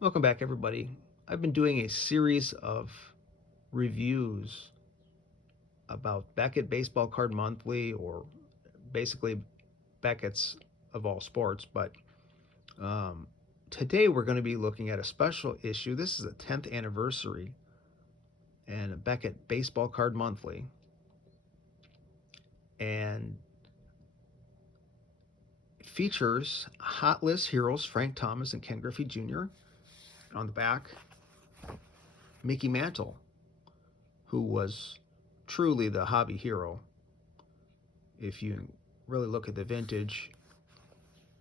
Welcome back, everybody. I've been doing a series of reviews about Beckett Baseball Card Monthly, or basically Beckett's of all sports. But um, today we're going to be looking at a special issue. This is a 10th anniversary and a Beckett Baseball Card Monthly. And it features Hot List heroes Frank Thomas and Ken Griffey Jr. On the back, Mickey Mantle, who was truly the hobby hero. If you really look at the vintage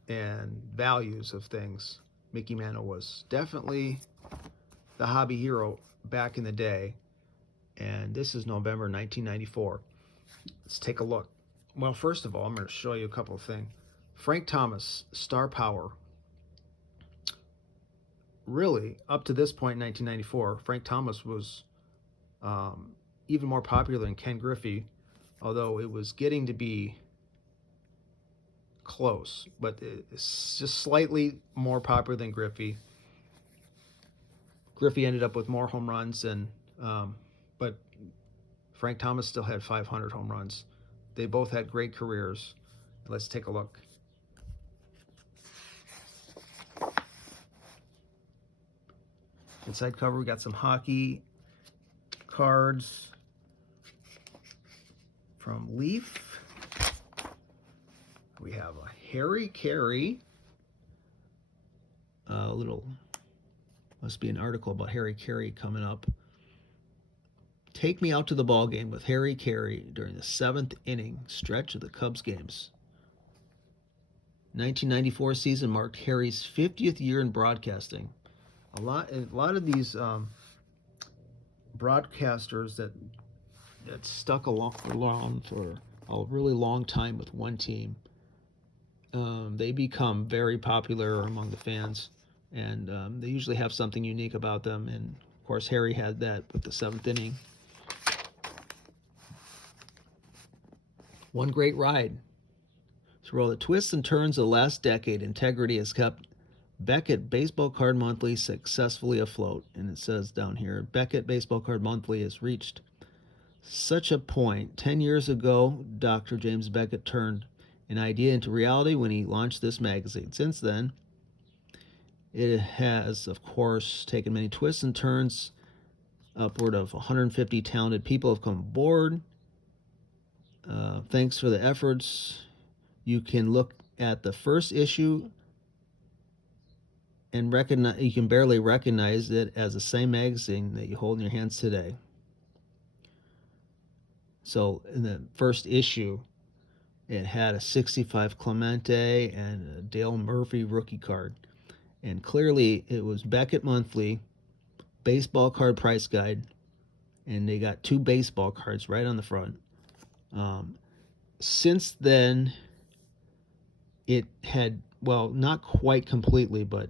and values of things, Mickey Mantle was definitely the hobby hero back in the day. And this is November 1994. Let's take a look. Well, first of all, I'm going to show you a couple of things. Frank Thomas, star power. Really, up to this point in 1994, Frank Thomas was even more popular than Ken Griffey, although it was getting to be close, but it's just slightly more popular than Griffey. Griffey ended up with more home runs, but Frank Thomas still had 500 home runs. They both had great careers. Let's take a look. Inside cover, we got some hockey cards from Leaf. We have a Harry Carey. Must be an article about Harry Carey coming up. Take me out to the ball game with Harry Carey during the 7th inning stretch of the Cubs games. 1994 season marked Harry's 50th year in broadcasting. A lot of these broadcasters that stuck around for a really long time with one team, they become very popular among the fans, and they usually have something unique about them. And of course, Harry had that with the 7th inning. One great ride. Through all the twists and turns of the last decade, integrity has kept Beckett Baseball Card Monthly successfully afloat. And it says down here, Beckett Baseball Card Monthly has reached such a point. 10 years ago, Dr. James Beckett turned an idea into reality when he launched this magazine. Since then, it has, of course, taken many twists and turns. Upward of 150 talented people have come aboard. Thanks for the efforts. You can look at the first issue and you can barely recognize it as the same magazine that you hold in your hands today. So in the first issue, it had a 65 Clemente and a Dale Murphy rookie card. And clearly it was Beckett Monthly, baseball card price guide, and they got 2 baseball cards right on the front. Since then, it had, well, not quite completely, but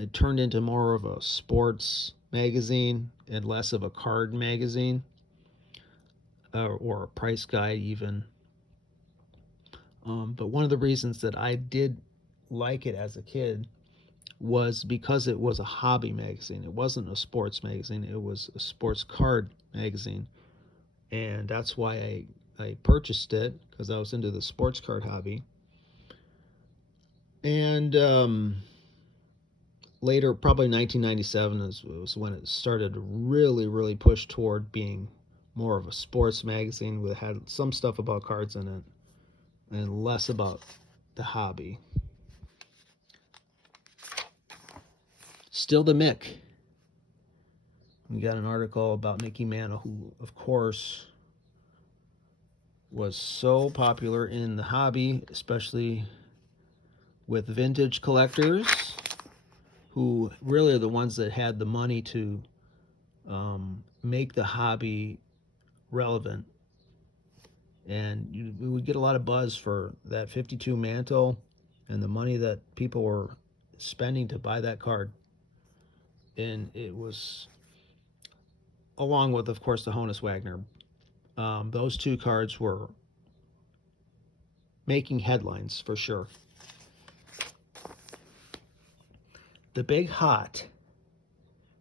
it turned into more of a sports magazine and less of a card magazine, or a price guide even. But one of the reasons that I did like it as a kid was because it was a hobby magazine. It wasn't a sports magazine. It was a sports card magazine. And that's why I purchased it, because I was into the sports card hobby. And later, probably 1997 was when it started to really push toward being more of a sports magazine. It had some stuff about cards in it and less about the hobby. Still the Mick. We got an article about Mickey Mantle, who, of course, was so popular in the hobby, especially with vintage collectors, who really are the ones that had the money to make the hobby relevant. And we would get a lot of buzz for that 52 Mantle and the money that people were spending to buy that card. And it was, along with, of course, the Honus Wagner. Those 2 cards were making headlines for sure. The Big Hot.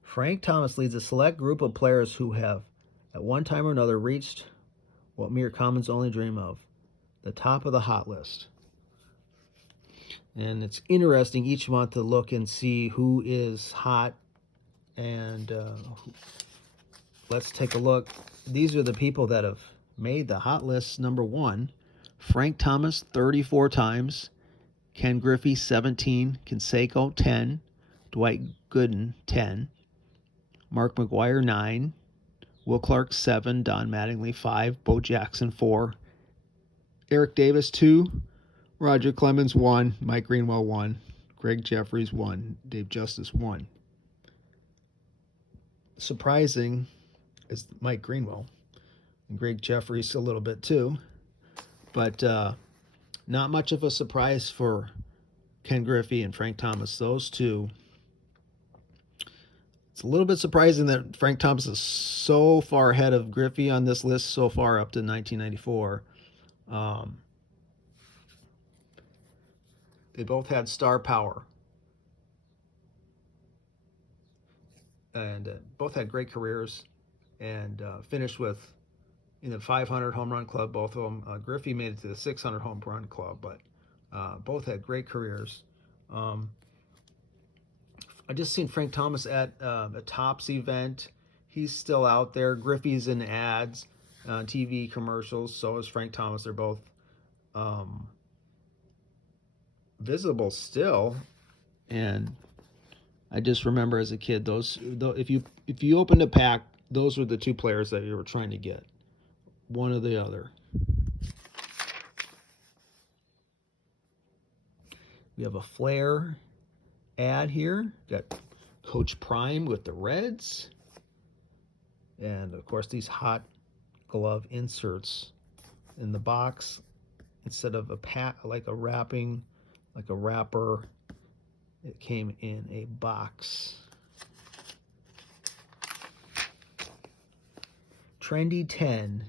Frank Thomas leads a select group of players who have, at one time or another, reached what mere commons only dream of, the top of the hot list. And it's interesting each month to look and see who is hot. And let's take a look. These are the people that have made the hot list. Number 1, Frank Thomas 34 times, Ken Griffey 17, Canseco 10, Dwight Gooden 10, Mark McGwire 9, Will Clark 7, Don Mattingly 5, Bo Jackson 4, Eric Davis 2, Roger Clemens 1, Mike Greenwell 1, Greg Jeffries 1, Dave Justice 1. Surprising is Mike Greenwell, and Greg Jeffries a little bit too, but not much of a surprise for Ken Griffey and Frank Thomas. Those two. It's a little bit surprising that Frank Thomas is so far ahead of Griffey on this list so far up to 1994. They both had star power. And both had great careers and finished with in the 500 home run club, both of them. Griffey made it to the 600 home run club, but both had great careers. I just seen Frank Thomas at a Topps event. He's still out there. Griffey's in ads, TV commercials. So is Frank Thomas. They're both visible still. And I just remember as a kid, if you opened a pack, those were the two players that you were trying to get, one or the other. We have a Flair ad here. Got Coach Prime with the Reds, and of course these hot glove inserts in the box instead of a pack, like a wrapping, like a wrapper. It came in a box. Trendy 10.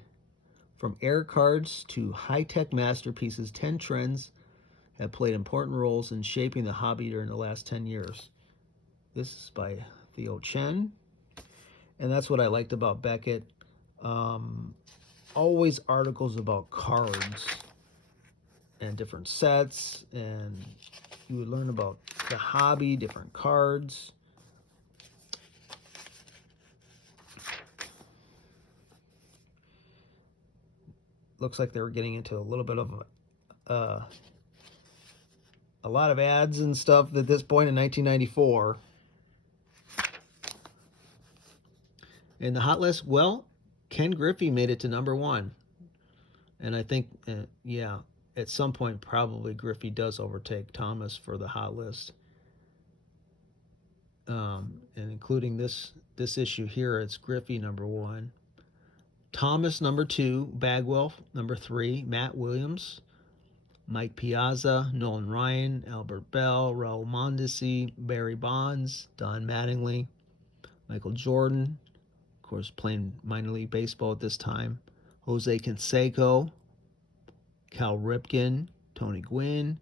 From air cards to high-tech masterpieces, 10 trends have played important roles in shaping the hobby during the last 10 years. This is by Theo Chen. And that's what I liked about Beckett. Always articles about cards and different sets, and you would learn about the hobby, different cards. Looks like they were getting into a little bit of a lot of ads and stuff at this point in 1994. And the hot list, well, Ken Griffey made it to number 1. And I think, yeah, at some point probably Griffey does overtake Thomas for the hot list. And including this issue here, it's Griffey number 1. Thomas number 2, Bagwell number 3, Matt Williams, Mike Piazza, Nolan Ryan, Albert Bell, Raul Mondesi, Barry Bonds, Don Mattingly, Michael Jordan, of course playing minor league baseball at this time, Jose Canseco, Cal Ripken, Tony Gwynn,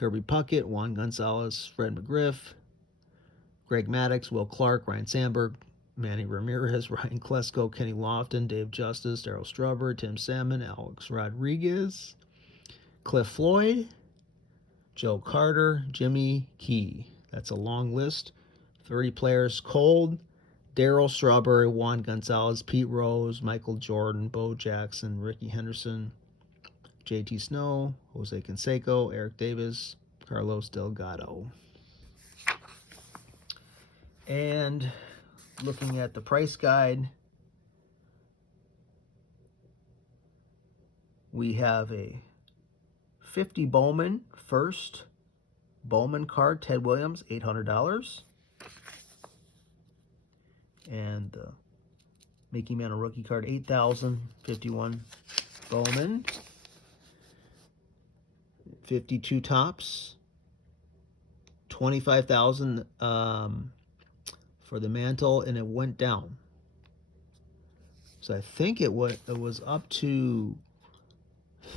Kirby Puckett, Juan Gonzalez, Fred McGriff, Greg Maddux, Will Clark, Ryan Sandberg, Manny Ramirez, Ryan Klesko, Kenny Lofton, Dave Justice, Darryl Strawberry, Tim Salmon, Alex Rodriguez, Cliff Floyd, Joe Carter, Jimmy Key. That's a long list. 30 players cold. Darryl Strawberry, Juan Gonzalez, Pete Rose, Michael Jordan, Bo Jackson, Ricky Henderson, JT Snow, Jose Canseco, Eric Davis, Carlos Delgado. And looking at the price guide, we have a 50 Bowman first Bowman card, Ted Williams, $800. And the Mickey Mantle rookie card, 8,000, 51 Bowman. 52 Tops, 25,000 for the Mantle, and it went down. So I think it was up to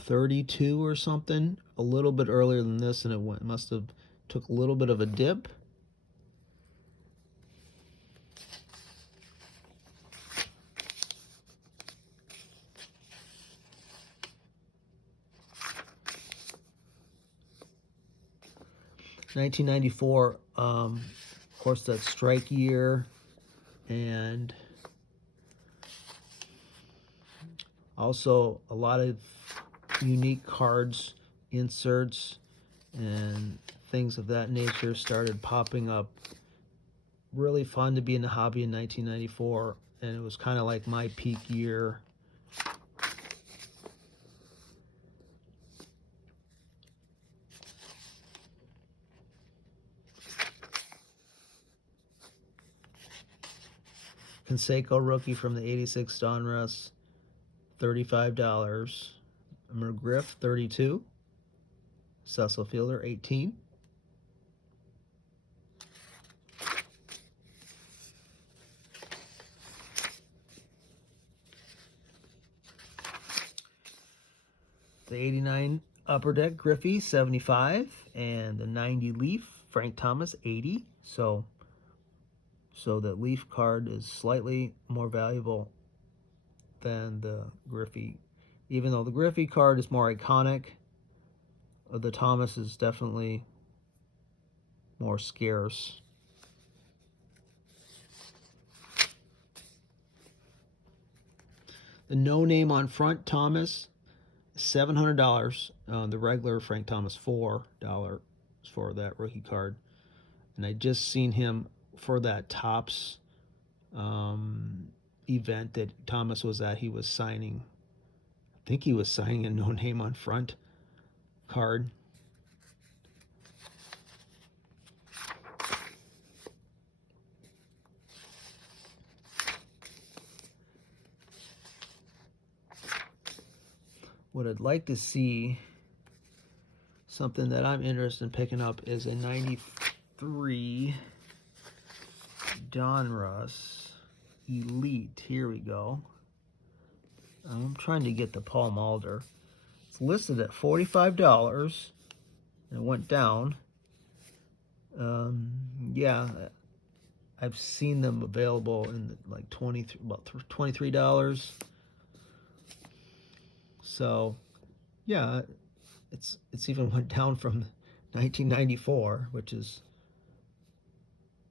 32 or something, a little bit earlier than this, and it must have took a little bit of a dip. 1994, of course, that strike year, and also a lot of unique cards, inserts, and things of that nature started popping up. Really fun to be in the hobby in 1994, and it was kind of like my peak year. Canseco rookie from the 86 Donruss, $35. McGriff, 32. Cecil Fielder, 18. The 89 Upper Deck Griffey, 75. And the 90 Leaf, Frank Thomas, 80. So that Leaf card is slightly more valuable than the Griffey. Even though the Griffey card is more iconic, the Thomas is definitely more scarce. The no name on front Thomas, $700. The regular Frank Thomas, $4 for that rookie card. And I just seen him for that Topps event that Thomas was at. He was signing, I think he was signing a no name on front card. What I'd like to see, something that I'm interested in picking up, is a 93 Donruss Elite. Here we go. I'm trying to get the Paul Mulder. It's listed at $45. And it went down. Yeah, I've seen them available in like about $23. So, yeah, it's even went down from 1994, which is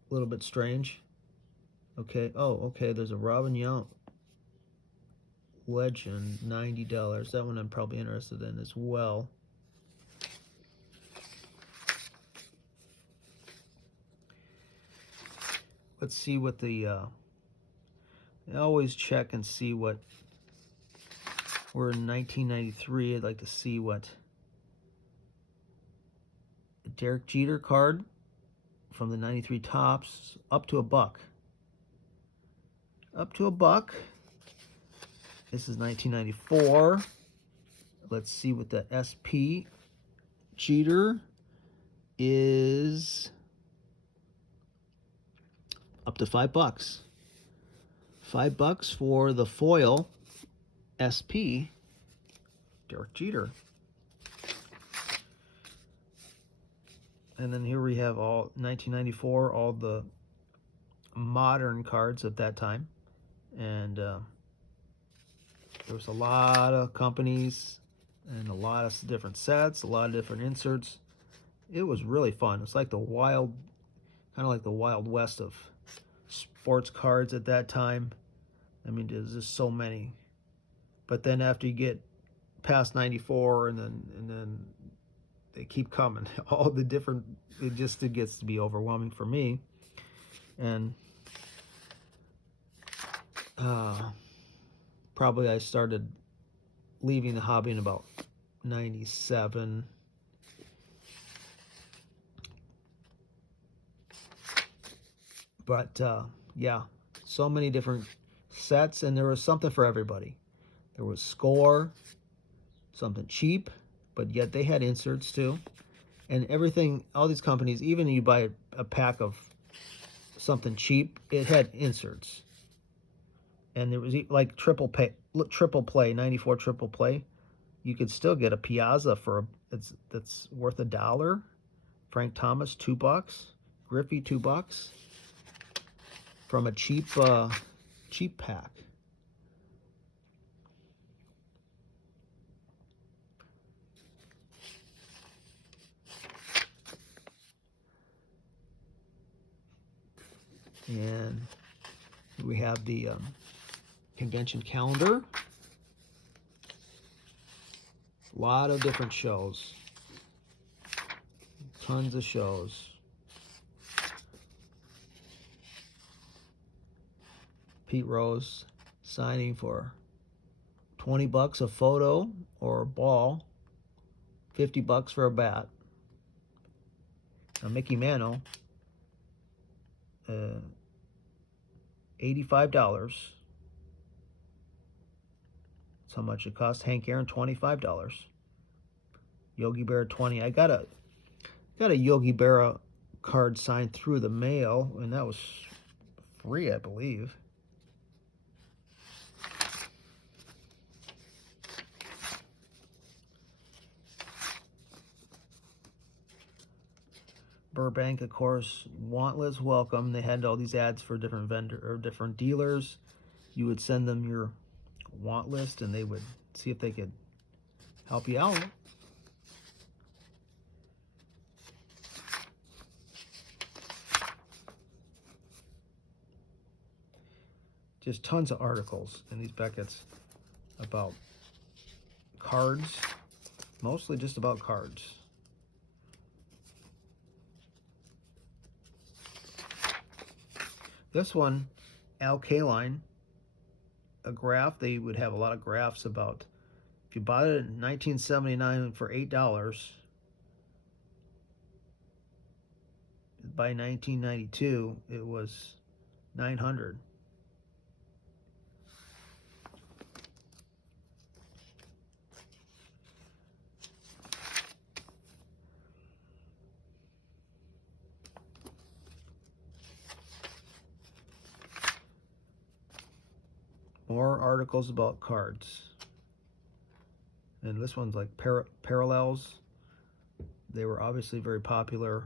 a little bit strange. Okay. Oh, okay. There's a Robin Yount Legend, $90. That one I'm probably interested in as well. Let's see what the. I always check and see what. We're in 1993. I'd like to see what. The Derek Jeter card from the 93 Topps, up to $1. Up to $1. This is 1994. Let's see what the SP Jeter is. Up to $5. $5 for the foil SP Derek Jeter. And then here we have all 1994, all the modern cards at that time. And there was a lot of companies and a lot of different sets, a lot of different inserts. It was really fun. It's like the wild, kind of like the Wild West of sports cards at that time. I mean, there's just so many. But then after you get past 94, and then they keep coming. All the different, it gets to be overwhelming for me. And probably I started leaving the hobby in about 97. But yeah, so many different sets, and there was something for everybody. There was Score, something cheap, but yet they had inserts too. And everything, all these companies, even you buy a pack of something cheap, it had inserts. And there was like triple play, 94 triple play. You could still get a Piazza for that's worth $1. Frank Thomas, $2. Griffey, $2 from a cheap pack. And we have the convention calendar. A lot of different shows. Tons of shows. Pete Rose signing for $20 a photo or a ball, $50 for a bat. Now Mickey Mantle, $85. That's how much it cost. Hank Aaron, $25. Yogi Berra, $20. I got a Yogi Berra card signed through the mail, and that was free, I believe. Burbank, of course, wantless welcome. They had all these ads for different different dealers. You would send them your want list, and they would see if they could help you out. Just tons of articles in these Beckett's about cards, mostly just about cards. This one, Al Kaline, a graph. They would have a lot of graphs about if you bought it in 1979 for $8, by 1992 it was $900. More articles about cards. And this one's like parallels. They were obviously very popular.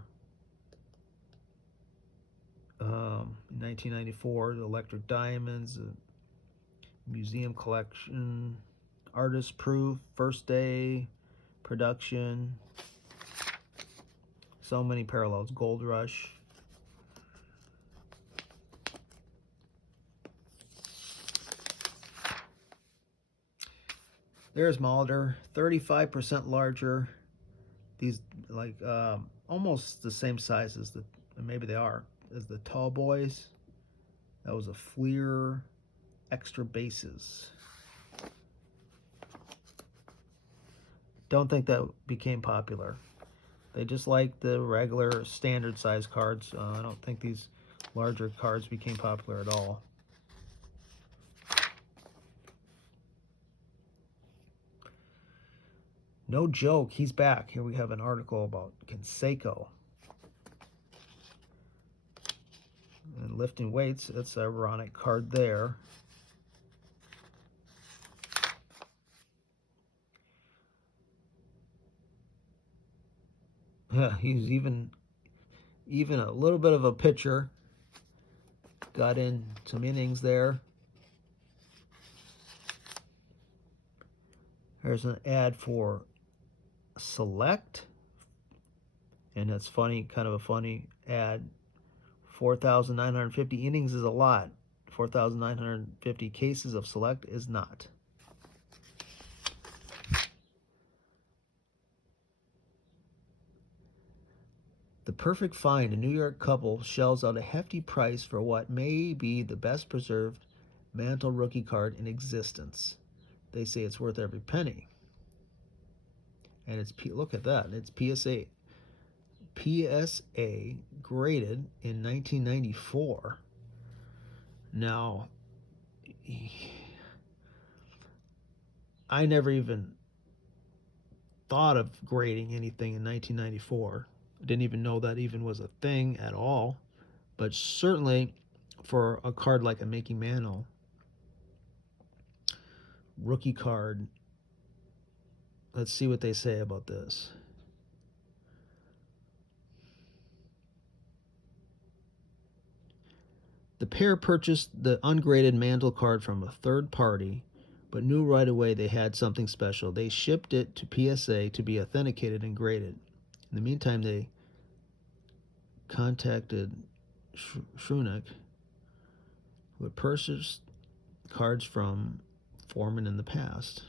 In 1994, the Electric Diamonds, the Museum Collection, Artist Proof, First Day, Production. So many parallels. Gold Rush. There's Mulder, 35% larger. These like almost the same size as the, maybe they are, as the Tall Boys. That was a Fleer Extra Bases. Don't think that became popular. They just like the regular standard size cards. I don't think these larger cards became popular at all. No joke, he's back. Here we have an article about Canseco. And lifting weights, that's an ironic card there. Yeah, he's even a little bit of a pitcher. Got in some innings there. There's an ad for Select, and that's funny, kind of a funny ad. 4,950 innings is a lot. 4,950 cases of Select is not. The perfect find. A New York couple shells out a hefty price for what may be the best preserved Mantle rookie card in existence. They say it's worth every penny. And it's, look at that, it's PSA graded in 1994. Now, I never even thought of grading anything in 1994. I didn't even know that even was a thing at all. But certainly for a card like a Mickey Mantle rookie card, let's see what they say about this. The pair purchased the ungraded Mantle card from a third party, but knew right away they had something special. They shipped it to PSA to be authenticated and graded. In the meantime, they contacted Shrunick who had purchased cards from Foreman in the past.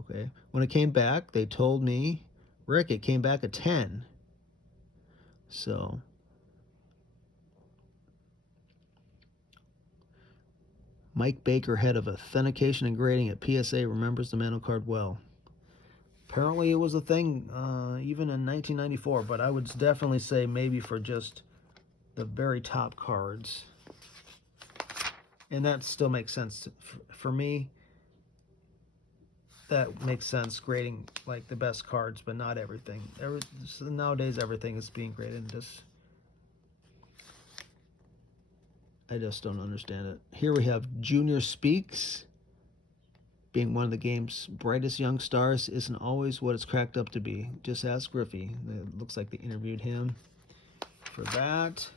Okay, when it came back, they told me, Rick, it came back a 10. So Mike Baker, head of authentication and grading at PSA, remembers the Mantle card well. Apparently it was a thing even in 1994, but I would definitely say maybe for just the very top cards. And that still makes sense for me. That makes sense, grading like the best cards, but not everything. Nowadays everything is being graded. I just don't understand it. Here we have Junior Speaks. Being one of the game's brightest young stars isn't always what it's cracked up to be. Just ask Griffey. It looks like they interviewed him for that.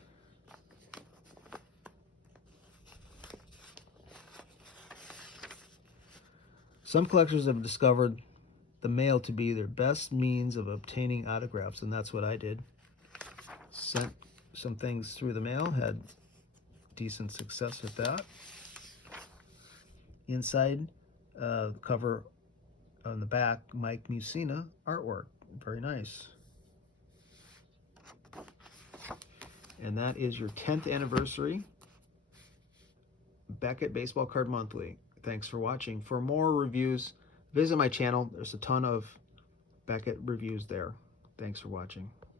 Some collectors have discovered the mail to be their best means of obtaining autographs, and that's what I did. Sent some things through the mail, had decent success with that. Inside, cover on the back, Mike Mussina artwork. Very nice. And that is your 10th anniversary Beckett Baseball Card Monthly. Thanks for watching. For more reviews, visit my channel. There's a ton of Beckett reviews there. Thanks for watching.